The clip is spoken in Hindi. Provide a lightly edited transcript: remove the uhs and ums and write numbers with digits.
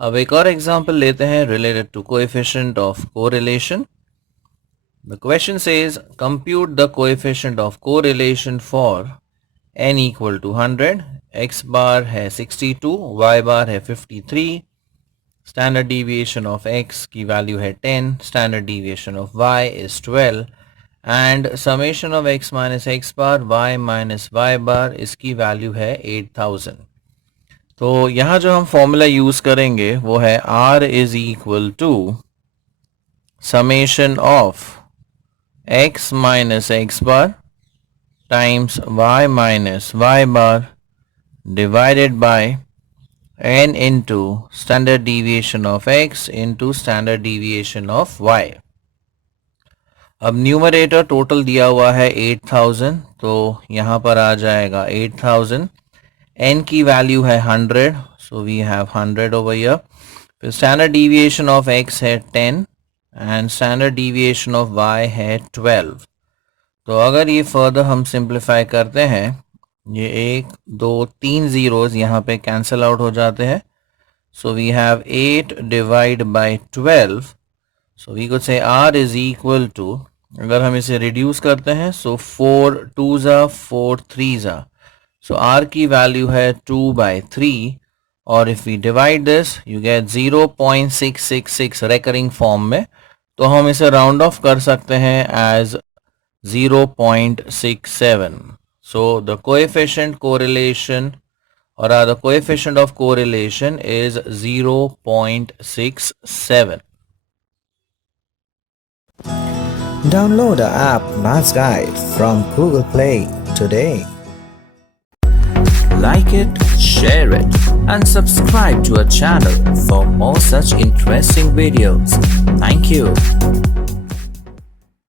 अब एक और एग्जांपल लेते हैं related to coefficient of correlation. The question says compute the coefficient of correlation for n equal to 100, x bar है 62, y bar है 53, standard deviation of x की value है 10, standard deviation of y is 12 and summation of x minus x bar y minus y bar इसकी value है 8000. तो यहाँ जो हम फॉर्मूला यूज करेंगे वो है r is equal to summation of x minus x bar times y minus y bar divided by n into standard deviation of x into standard deviation of y. अब न्यूमरेटर टोटल दिया हुआ है 8000, तो यहाँ पर आ जाएगा 8000. n की वैल्यू है 100, so we have 100 over here. फिर स्टैंडर्ड डिविएशन ऑफ x है 10 and standard deviation of y है 12. तो अगर ये फर्दर हम सिंप्लीफाई करते हैं, ये 1 2 3 जीरोस यहाँ पे कैंसिल आउट हो जाते हैं. So we have 8 divide by 12, so we could say r is equal to, अगर हम इसे रिड्यूस करते हैं सो 4 2 ज़ा 4 3 ज़ा, सो r की वैल्यू है 2/3 और if we divide this you get 0.666 recurring form में. तो हम इसे राउंड ऑफ कर सकते हैं as 0.67. So the coefficient correlation or the coefficient of correlation is 0.67. Download the app Maths Guide from Google Play today. Like it, share it, and subscribe to our channel for more such interesting videos. Thank you.